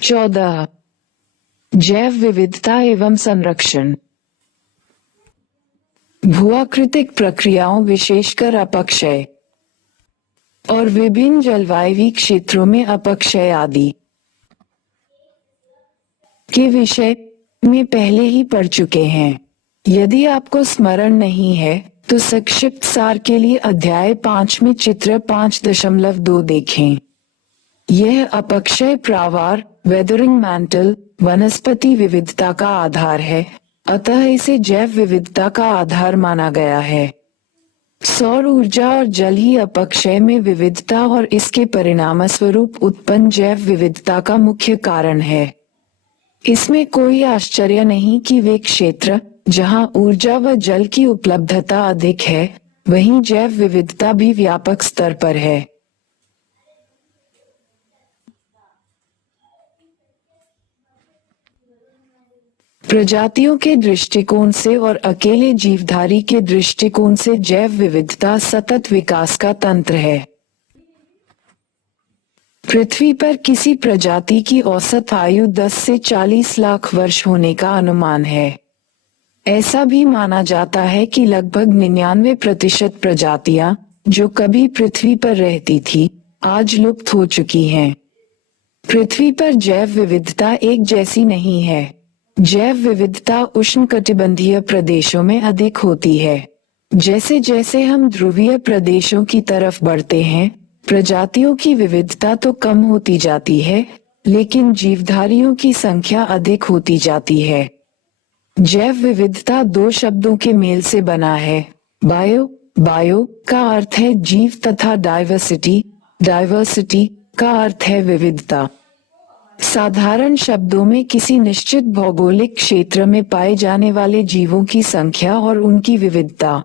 14 जैव विविधता एवं संरक्षण। भूआकृतिक प्रक्रियाओं विशेषकर अपक्षय और विभिन्न जलवायु क्षेत्रों में अपक्षय आदि के विषय में पहले ही पढ़ चुके हैं। यदि आपको स्मरण नहीं है तो संक्षिप्त सार के लिए अध्याय 5 में चित्र 5.2 देखें। यह अपक्षय प्रावार वेदरिंग मैंटल वनस्पति विविधता का आधार है, अतः इसे जैव विविधता का आधार माना गया है। सौर ऊर्जा और जल ही अपक्षय में विविधता और इसके परिणामस्वरूप उत्पन्न जैव विविधता का मुख्य कारण है। इसमें कोई आश्चर्य नहीं कि वे क्षेत्र जहां ऊर्जा व जल की उपलब्धता अधिक है, वहीं जैव विविधता भी व्यापक स्तर पर है। प्रजातियों के दृष्टिकोण से और अकेले जीवधारी के दृष्टिकोण से जैव विविधता सतत विकास का तंत्र है। पृथ्वी पर किसी प्रजाति की औसत आयु 10 से 40 लाख वर्ष होने का अनुमान है। ऐसा भी माना जाता है कि लगभग 99% प्रजातियां जो कभी पृथ्वी पर रहती थी, आज लुप्त हो चुकी हैं। पृथ्वी पर जैव विविधता एक जैसी नहीं है। जैव विविधता उष्णकटिबंधीय प्रदेशों में अधिक होती है। जैसे जैसे हम ध्रुवीय प्रदेशों की तरफ बढ़ते हैं, प्रजातियों की विविधता तो कम होती जाती है, लेकिन जीवधारियों की संख्या अधिक होती जाती है। जैव विविधता दो शब्दों के मेल से बना है। बायो का अर्थ है जीव तथा डाइवर्सिटी का अर्थ है विविधता। साधारण शब्दों में किसी निश्चित भौगोलिक क्षेत्र में पाए जाने वाले जीवों की संख्या और उनकी विविधता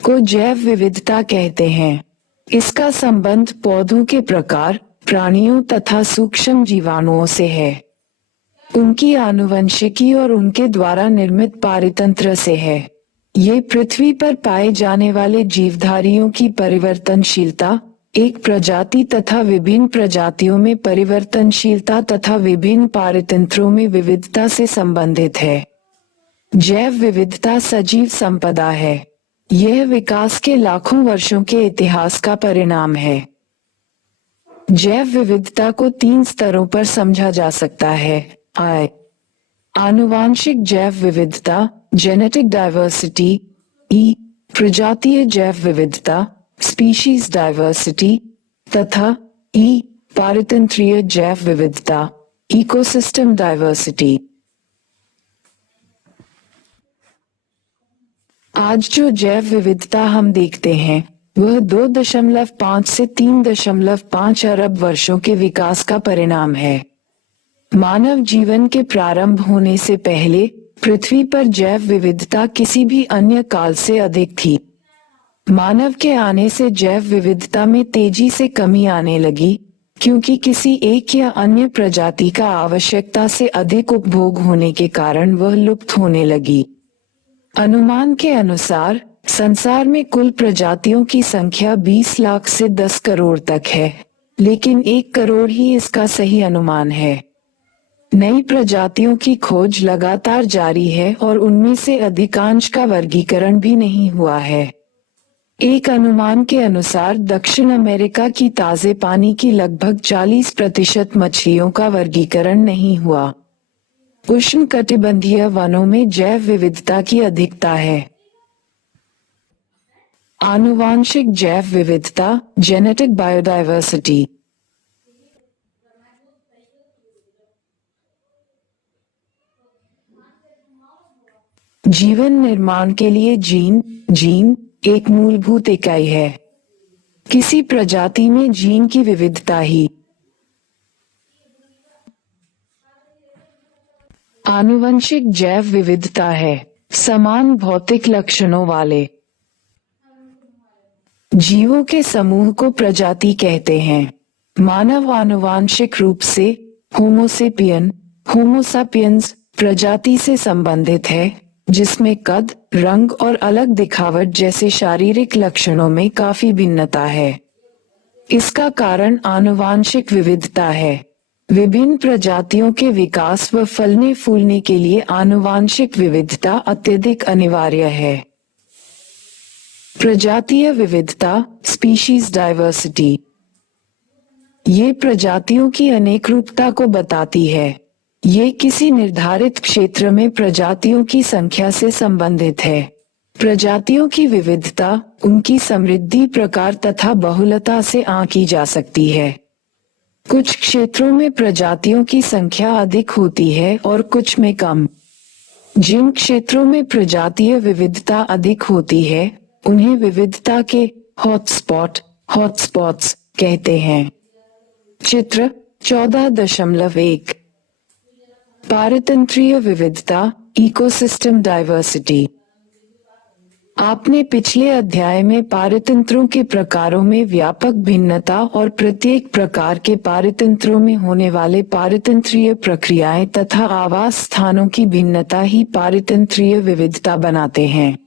को जैव विविधता कहते हैं। इसका संबंध पौधों के प्रकार, प्राणियों तथा सूक्ष्म जीवाणुओं से है, उनकी आनुवंशिकी और उनके द्वारा निर्मित पारितंत्र से है। ये पृथ्वी पर पाए जाने वाले जीवधारियों की परिवर्तनशीलता, एक प्रजाति तथा विभिन्न प्रजातियों में परिवर्तनशीलता तथा विभिन्न पारितंत्रों में विविधता से संबंधित है। जैव विविधता सजीव संपदा है। यह विकास के लाखों वर्षों के इतिहास का परिणाम है। जैव विविधता को 3 स्तरों पर समझा जा सकता है। आनुवांशिक जैव विविधता जेनेटिक डाइवर्सिटी, प्रजातीय जैव विविधता स्पीशीज डाइवर्सिटी तथा पारितंत्रीय जैव विविधता इकोसिस्टम डाइवर्सिटी। आज जो जैव विविधता हम देखते हैं वह 2.5 से 3.5 अरब वर्षों के विकास का परिणाम है। मानव जीवन के प्रारंभ होने से पहले पृथ्वी पर जैव विविधता किसी भी अन्य काल से अधिक थी। मानव के आने से जैव विविधता में तेजी से कमी आने लगी, क्योंकि किसी एक या अन्य प्रजाति का आवश्यकता से अधिक उपभोग होने के कारण वह लुप्त होने लगी। अनुमान के अनुसार संसार में कुल प्रजातियों की संख्या 20 लाख से 10 करोड़ तक है, लेकिन 1 करोड़ ही इसका सही अनुमान है। नई प्रजातियों की खोज लगातार जारी है और उनमें से अधिकांश का वर्गीकरण भी नहीं हुआ है। एक अनुमान के अनुसार दक्षिण अमेरिका की ताजे पानी की लगभग 40% मछलियों का वर्गीकरण नहीं हुआ। उष्णकटिबंधीय वनों में जैव विविधता की अधिकता है। आनुवांशिक जैव विविधता जेनेटिक बायोडाइवर्सिटी। जीवन निर्माण के लिए जीन एक मूलभूत इकाई है। किसी प्रजाति में जीन की विविधता ही आनुवंशिक जैव विविधता है। समान भौतिक लक्षणों वाले जीवों के समूह को प्रजाति कहते हैं। मानव आनुवांशिक रूप से होमोसापियंस प्रजाति से संबंधित है, जिसमें कद, रंग और अलग दिखावट जैसे शारीरिक लक्षणों में काफी भिन्नता है। इसका कारण आनुवांशिक विविधता है। विभिन्न प्रजातियों के विकास व फलने फूलने के लिए आनुवांशिक विविधता अत्यधिक अनिवार्य है। प्रजातीय विविधता, स्पीशीज डाइवर्सिटी, ये प्रजातियों की अनेक रूपता को बताती है। ये किसी निर्धारित क्षेत्र में प्रजातियों की संख्या से संबंधित है। प्रजातियों की विविधता उनकी समृद्धि, प्रकार तथा बहुलता से आंकी जा सकती है। कुछ क्षेत्रों में प्रजातियों की संख्या अधिक होती है और कुछ में कम। जिन क्षेत्रों में प्रजातीय विविधता अधिक होती है उन्हें विविधता के हॉटस्पॉट्स कहते हैं। चित्र 14.1 पारितंत्रीय विविधता, इकोसिस्टम डाइवर्सिटी। आपने पिछले अध्याय में पारितंत्रों के प्रकारों में व्यापक भिन्नता और प्रत्येक प्रकार के पारितंत्रों में होने वाले पारितंत्रीय प्रक्रियाएं तथा आवास स्थानों की भिन्नता ही पारितंत्रीय विविधता बनाते हैं।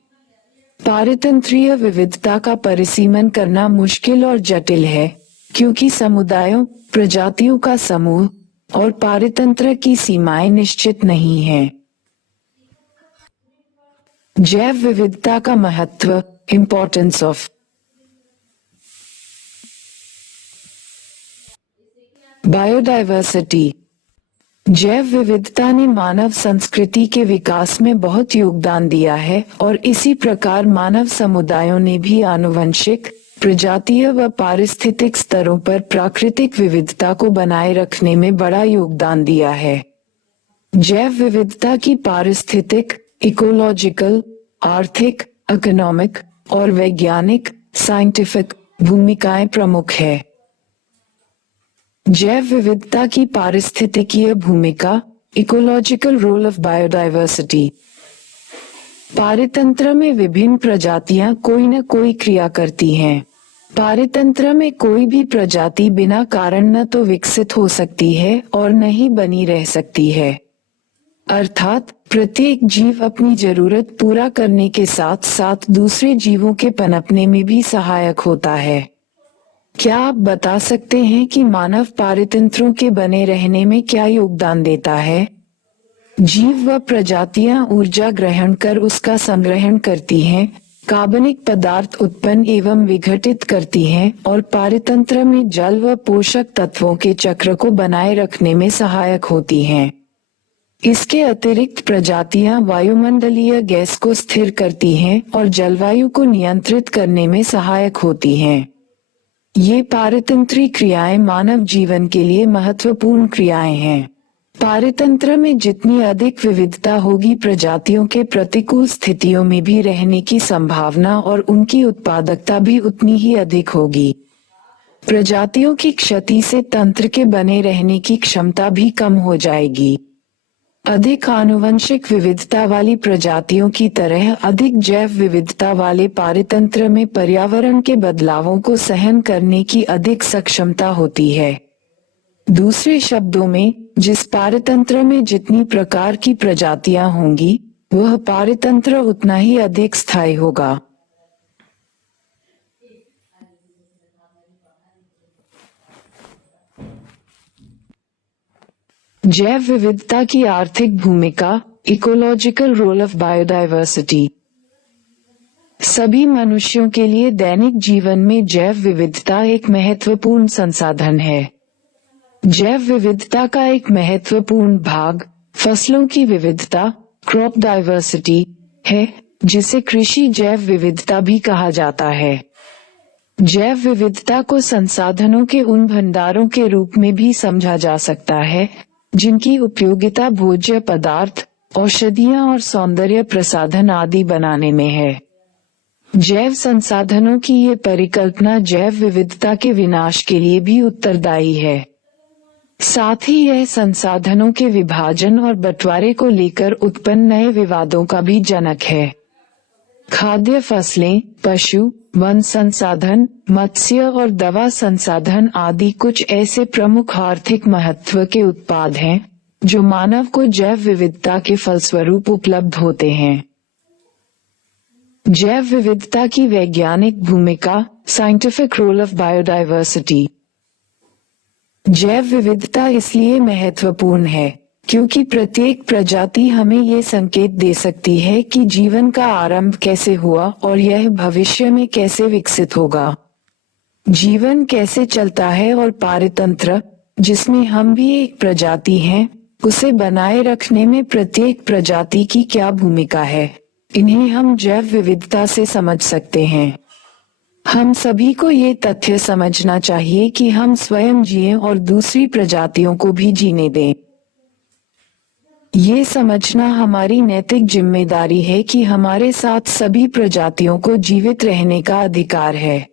पारितंत्रीय विविधता का परिसीमन करना मुश्किल और जटिल है, क्योंकि समुदायों, प्रजातियों का समूह और पारितंत्र की सीमाएं निश्चित नहीं हैं। जैव विविधता का महत्व, इम्पोर्टेंस ऑफ बायोडाइवर्सिटी। जैव विविधता ने मानव संस्कृति के विकास में बहुत योगदान दिया है और इसी प्रकार मानव समुदायों ने भी आनुवंशिक, प्रजातीय व पारिस्थितिक स्तरों पर प्राकृतिक विविधता को बनाए रखने में बड़ा योगदान दिया है। जैव विविधता की पारिस्थितिक, इकोलॉजिकल, आर्थिक, इकोनॉमिक और वैज्ञानिक, साइंटिफिक भूमिकाएं प्रमुख है। जैव विविधता की पारिस्थितिकीय भूमिका, इकोलॉजिकल रोल ऑफ बायोडाइवर्सिटी। पारितंत्र में विभिन्न प्रजातियां कोई न कोई क्रिया करती हैं। पारितंत्र में कोई भी प्रजाति बिना कारण न तो विकसित हो सकती है और न ही बनी रह सकती है। अर्थात प्रत्येक जीव अपनी जरूरत पूरा करने के साथ साथ दूसरे जीवों के पनपने में भी सहायक होता है। क्या आप बता सकते हैं कि मानव पारितंत्रों के बने रहने में क्या योगदान देता है? जीव व प्रजातियां ऊर्जा ग्रहण कर उसका संग्रहण करती हैं, कार्बनिक पदार्थ उत्पन्न एवं विघटित करती हैं और पारितंत्र में जल व पोषक तत्वों के चक्र को बनाए रखने में सहायक होती हैं। इसके अतिरिक्त प्रजातियां वायुमंडलीय गैस को स्थिर करती हैं और जलवायु को नियंत्रित करने में सहायक होती हैं। ये पारितंत्री क्रियाएं मानव जीवन के लिए महत्वपूर्ण क्रियाएं हैं। पारितंत्र में जितनी अधिक विविधता होगी, प्रजातियों के प्रतिकूल स्थितियों में भी रहने की संभावना और उनकी उत्पादकता भी उतनी ही अधिक होगी। प्रजातियों की क्षति से तंत्र के बने रहने की क्षमता भी कम हो जाएगी। अधिक आनुवंशिक विविधता वाली प्रजातियों की तरह अधिक जैव विविधता वाले पारितंत्र में पर्यावरण के बदलावों को सहन करने की अधिक सक्षमता होती है। दूसरे शब्दों में, जिस पारितंत्र में जितनी प्रकार की प्रजातियां होंगी, वह पारितंत्र उतना ही अधिक स्थायी होगा। जैव विविधता की आर्थिक भूमिका, इकोलॉजिकल रोल ऑफ बायोडाइवर्सिटी। सभी मनुष्यों के लिए दैनिक जीवन में जैव विविधता एक महत्वपूर्ण संसाधन है। जैव विविधता का एक महत्वपूर्ण भाग फसलों की विविधता, क्रॉप डाइवर्सिटी है, जिसे कृषि जैव विविधता भी कहा जाता है। जैव विविधता को संसाधनों के उन भंडारों के रूप में भी समझा जा सकता है जिनकी उपयोगिता भोज्य पदार्थ, औषधियां और सौंदर्य प्रसाधन आदि बनाने में है। जैव संसाधनों की ये परिकल्पना जैव विविधता के विनाश के लिए भी उत्तरदायी है। साथ ही यह संसाधनों के विभाजन और बंटवारे को लेकर उत्पन्न नए विवादों का भी जनक है। खाद्य फसलें, पशु, वन संसाधन, मत्स्य और दवा संसाधन आदि कुछ ऐसे प्रमुख आर्थिक महत्व के उत्पाद हैं जो मानव को जैव विविधता के फलस्वरूप उपलब्ध होते हैं। जैव विविधता की वैज्ञानिक भूमिका, साइंटिफिक रोल ऑफ बायोडाइवर्सिटी। जैव विविधता इसलिए महत्वपूर्ण है क्योंकि प्रत्येक प्रजाति हमें ये संकेत दे सकती है कि जीवन का आरंभ कैसे हुआ और यह भविष्य में कैसे विकसित होगा। जीवन कैसे चलता है और पारितंत्र, जिसमें हम भी एक प्रजाति हैं, उसे बनाए रखने में प्रत्येक प्रजाति की क्या भूमिका है, इन्हें हम जैव विविधता से समझ सकते हैं। हम सभी को ये तथ्य समझना चाहिए कि हम स्वयं जिएं और दूसरी प्रजातियों को भी जीने दें। ये समझना हमारी नैतिक जिम्मेदारी है कि हमारे साथ सभी प्रजातियों को जीवित रहने का अधिकार है।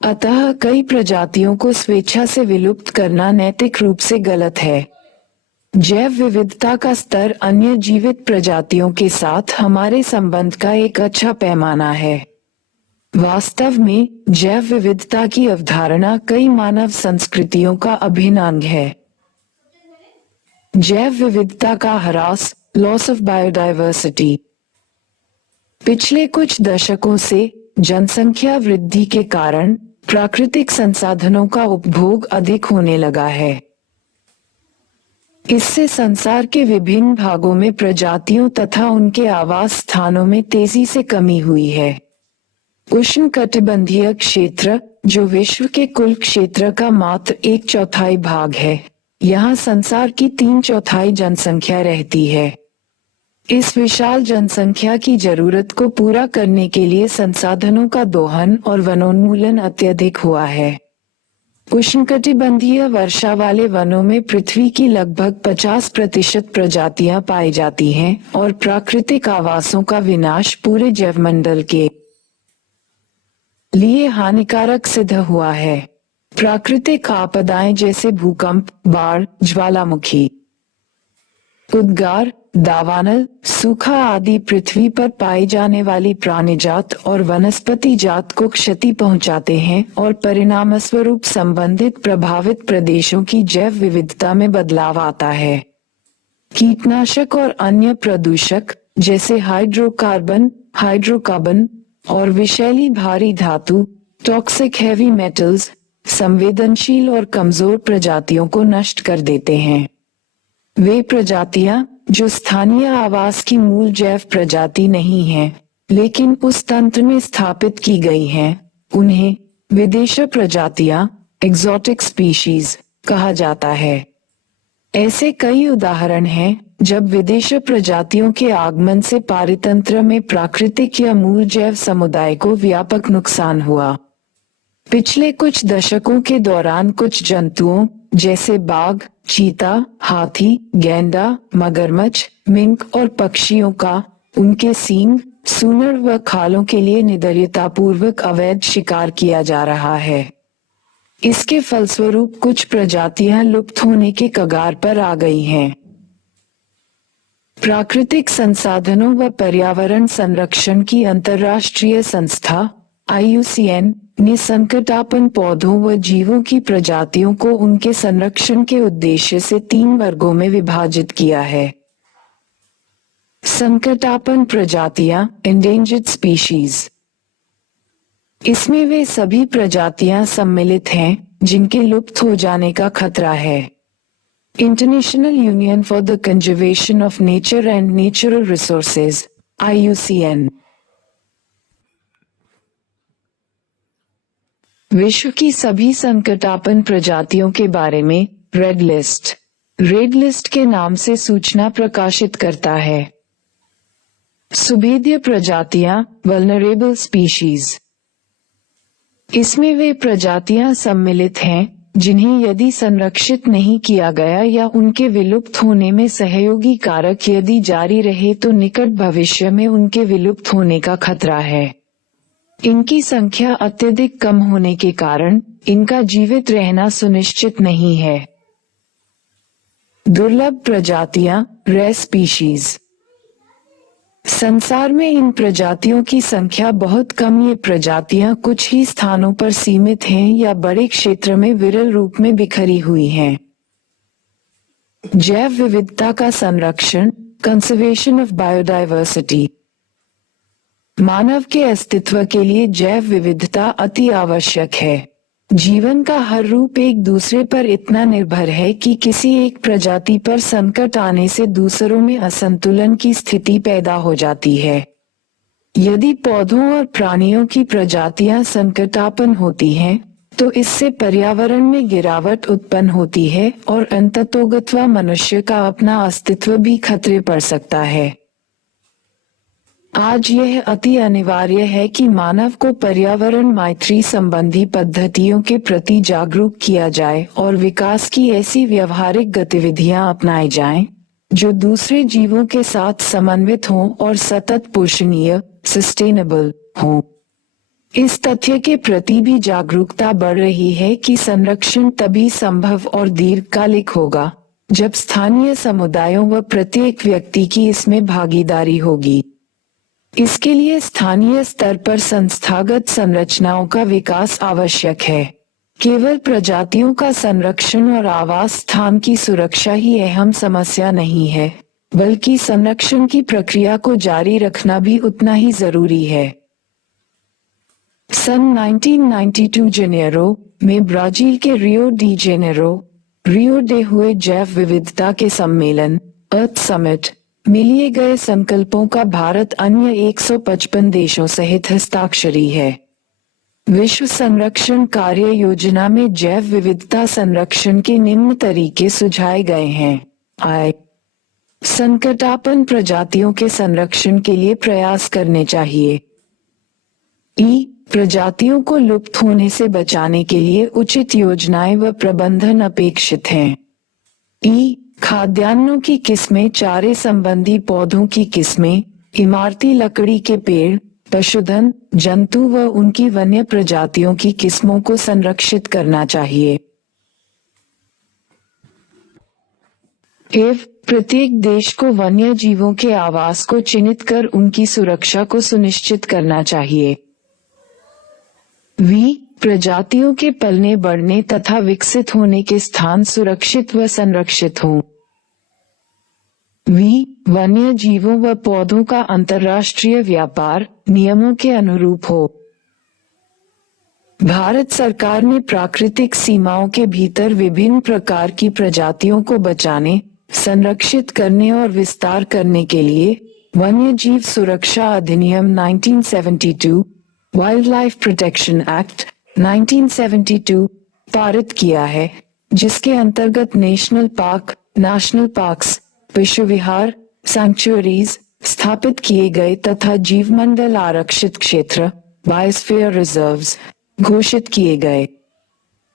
अतः कई प्रजातियों को स्वेच्छा से विलुप्त करना नैतिक रूप से गलत है। जैव विविधता का स्तर अन्य जीवित प्रजातियों के साथ हमारे संबंध का एक अच्छा पैमाना है। वास्तव में जैव विविधता की अवधारणा कई मानव संस्कृतियों का अभिन्न अंग है। जैव विविधता का ह्रास, लॉस ऑफ बायोडायवर्सिटी। पिछले कुछ दशकों से जनसंख्या वृद्धि के कारण प्राकृतिक संसाधनों का उपभोग अधिक होने लगा है। इससे संसार के विभिन्न भागों में प्रजातियों तथा उनके आवास स्थानों में तेजी से कमी हुई है। उष्णकटिबंधीय क्षेत्र, जो विश्व के कुल क्षेत्र का मात्र 1/4 भाग है, यहाँ संसार की 3/4 जनसंख्या रहती है। इस विशाल जनसंख्या की जरूरत को पूरा करने के लिए संसाधनों का दोहन और वनोन्मूलन अत्यधिक हुआ है। उष्णकटिबंधीय वर्षा वाले वनों में पृथ्वी की लगभग 50% प्रजातियां पाई जाती हैं और प्राकृतिक आवासों का विनाश पूरे जैवमंडल के लिए हानिकारक सिद्ध हुआ है। प्राकृतिक आपदाएं जैसे भूकंप, बाढ़, ज्वालामुखी, उद्गार, दावानल, सूखा आदि पृथ्वी पर पाई जाने वाली प्राणीजात और वनस्पति जात को क्षति पहुंचाते हैं और परिणामस्वरूप संबंधित प्रभावित प्रदेशों की जैव विविधता में बदलाव आता है। कीटनाशक और अन्य प्रदूषक जैसे हाइड्रोकार्बन और विषैली भारी धातु, टॉक्सिक हैवी मेटल्स, संवेदनशील और कमजोर प्रजातियों को नष्ट कर देते हैं। वे प्रजातियां जो स्थानीय आवास की मूल जैव प्रजाति नहीं हैं, लेकिन उस तंत्र में स्थापित की गई हैं, उन्हें विदेशी प्रजातियां, एक्सोटिक स्पीशीज कहा जाता है। ऐसे कई उदाहरण हैं जब विदेशी प्रजातियों के आगमन से पारितंत्र में प्राकृतिक या मूल जैव समुदाय को व्यापक नुकसान हुआ। पिछले कुछ दशकों के दौरान कुछ जंतुओं जैसे बाघ, चीता, हाथी, गैंडा, मगरमच्छ, मिंक और पक्षियों का उनके सींग, सूंड व खालों के लिए निर्दयतापूर्वक अवैध शिकार किया जा रहा है। इसके फलस्वरूप कुछ प्रजातियां लुप्त होने के कगार पर आ गई हैं। प्राकृतिक संसाधनों व पर्यावरण संरक्षण की अंतर्राष्ट्रीय संस्था IUCN ने संकटापन्न पौधों व जीवों की प्रजातियों को उनके संरक्षण के उद्देश्य से 3 वर्गों में विभाजित किया है। संकटापन्न प्रजातियां, एंडेंजर्ड स्पीशीज। इसमें वे सभी प्रजातियां सम्मिलित हैं जिनके लुप्त हो जाने का खतरा है। International union for the conservation of nature and natural resources, IUCN। विश्व की सभी संकटापन्न प्रजातियों के बारे में रेड लिस्ट के नाम से सूचना प्रकाशित करता है। सुभेद्य प्रजातियां, वल्नरेबल स्पीशीज। इसमें वे प्रजातियां सम्मिलित हैं जिन्हें यदि संरक्षित नहीं किया गया या उनके विलुप्त होने में सहयोगी कारक यदि जारी रहे तो निकट भविष्य में उनके विलुप्त होने का खतरा है। इनकी संख्या अत्यधिक कम होने के कारण इनका जीवित रहना सुनिश्चित नहीं है। दुर्लभ प्रजातियां, रेयर स्पीशीज। संसार में इन प्रजातियों की संख्या बहुत कम। ये प्रजातियां कुछ ही स्थानों पर सीमित हैं या बड़े क्षेत्र में विरल रूप में बिखरी हुई हैं। जैव विविधता का संरक्षण, कंजर्वेशन ऑफ बायोडायवर्सिटी। मानव के अस्तित्व के लिए जैव विविधता अति आवश्यक है। जीवन का हर रूप एक दूसरे पर इतना निर्भर है कि किसी एक प्रजाति पर संकट आने से दूसरों में असंतुलन की स्थिति पैदा हो जाती है। यदि पौधों और प्राणियों की प्रजातियां संकटापन्न होती हैं, तो इससे पर्यावरण में गिरावट उत्पन्न होती है और अंततोगत्वा मनुष्य का अपना अस्तित्व भी खतरे पड़ सकता है। आज यह अति अनिवार्य है कि मानव को पर्यावरण मैत्री संबंधी पद्धतियों के प्रति जागरूक किया जाए और विकास की ऐसी व्यवहारिक गतिविधियां अपनाई जाएं, जो दूसरे जीवों के साथ समन्वित हों और सतत पोषणीय सस्टेनेबल हों। इस तथ्य के प्रति भी जागरूकता बढ़ रही है कि संरक्षण तभी संभव और दीर्घकालिक होगा, जब स्थानीय समुदायों व प्रत्येक व्यक्ति की इसमें भागीदारी होगी। इसके लिए स्थानीय स्तर पर संस्थागत संरचनाओं का विकास आवश्यक है। केवल प्रजातियों का संरक्षण और आवास स्थान की सुरक्षा ही अहम समस्या नहीं है, बल्कि संरक्षण की प्रक्रिया को जारी रखना भी उतना ही जरूरी है। सन 1992 जनवरी में ब्राजील के रियो डे हुए जैव विविधता के सम्मेलन अर्थ समिट में लिए गए संकल्पों का भारत अन्य 155 देशों सहित हस्ताक्षरी है। विश्व संरक्षण कार्य योजना में जैव विविधता संरक्षण के निम्न तरीके सुझाए गए हैं। संकटापन्न प्रजातियों के संरक्षण के लिए प्रयास करने चाहिए। प्रजातियों को लुप्त होने से बचाने के लिए उचित योजनाएं व प्रबंधन अपेक्षित हैं। खाद्यान्नों की किस्में, चारे संबंधी पौधों की किस्में, इमारती लकड़ी के पेड़, पशुधन, जंतु व उनकी वन्य प्रजातियों की किस्मों को संरक्षित करना चाहिए। प्रत्येक देश को वन्य जीवों के आवास को चिन्हित कर उनकी सुरक्षा को सुनिश्चित करना चाहिए। प्रजातियों के पलने बढ़ने तथा विकसित होने के स्थान सुरक्षित व संरक्षित हों। वन्य जीवों व पौधों का अंतर्राष्ट्रीय व्यापार नियमों के अनुरूप हो। भारत सरकार ने प्राकृतिक सीमाओं के भीतर विभिन्न प्रकार की प्रजातियों को बचाने, संरक्षित करने और विस्तार करने के लिए वन्य जीव सुरक्षा अधिनियम 1972, वाइल्ड लाइफ प्रोटेक्शन एक्ट 1972 पारित किया है, जिसके अंतर्गत नेशनल पार्क्स, विश्व विहार, सैंक्चुअरीज स्थापित किए गए तथा जीवमंडल आरक्षित क्षेत्र बायोस्फीयर रिजर्व्स घोषित किए गए।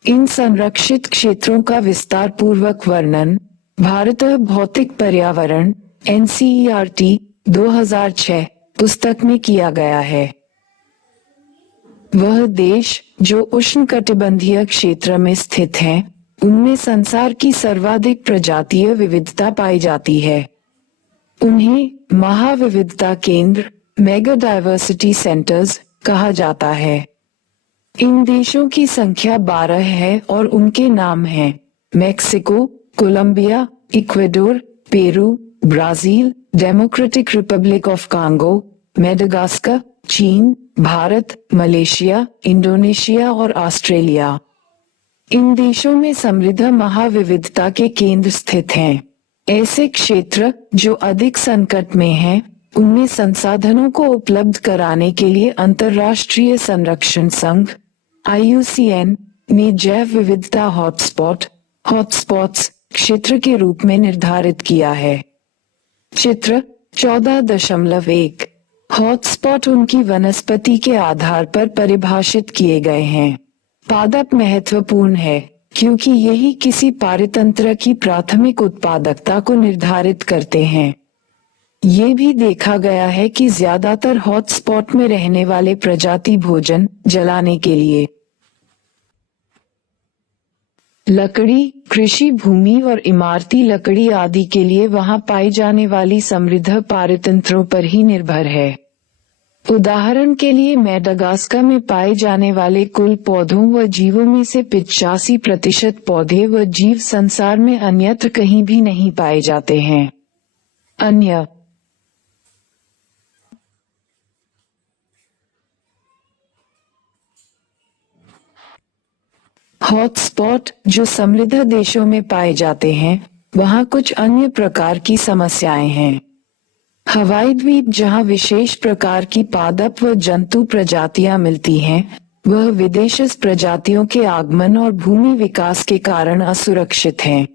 इन संरक्षित क्षेत्रों का विस्तार पूर्वक वर्णन भारत भौतिक पर्यावरण NCERT 2006 पुस्तक में किया गया है। वह देश जो उष्णकटिबंधीय क्षेत्र में स्थित हैं, उनमें संसार की सर्वाधिक प्रजातीय विविधता पाई जाती है। उन्हें महाविविधता केंद्र मेगा डाइवर्सिटी सेंटर्स कहा जाता है। इन देशों की संख्या 12 है और उनके नाम हैं Mexico, Colombia, Ecuador, Peru, Brazil, Democratic Republic of Congo, Madagascar, चीन, भारत, मलेशिया, इंडोनेशिया और ऑस्ट्रेलिया। इन देशों में समृद्ध महाविविधता के केंद्र स्थित हैं। ऐसे क्षेत्र जो अधिक संकट में हैं, उनमें संसाधनों को उपलब्ध कराने के लिए अंतर्राष्ट्रीय संरक्षण संघ IUCN ने जैव विविधता हॉटस्पॉट्स क्षेत्र के रूप में निर्धारित किया है। चित्र 14.1 हॉटस्पॉट उनकी वनस्पति के आधार पर परिभाषित किए गए हैं। पादप महत्वपूर्ण है क्योंकि यही किसी पारितंत्र की प्राथमिक उत्पादकता को निर्धारित करते हैं। ये भी देखा गया है कि ज्यादातर हॉटस्पॉट में रहने वाले प्रजाति भोजन जलाने के लिए लकड़ी, कृषि भूमि और इमारती लकड़ी आदि के लिए वहां पाई जाने वाली समृद्ध पारितंत्रों पर ही निर्भर है। उदाहरण के लिए मेडागास्कर में पाए जाने वाले कुल पौधों व जीवों में से 85% पौधे व जीव संसार में अन्यत्र कहीं भी नहीं पाए जाते हैं। अन्य हॉटस्पॉट जो समृद्ध देशों में पाए जाते हैं, वहाँ कुछ अन्य प्रकार की समस्याएं हैं। हवाई द्वीप जहाँ विशेष प्रकार की पादप व जंतु प्रजातियां मिलती हैं, वह विदेशी प्रजातियों के आगमन और भूमि विकास के कारण असुरक्षित हैं।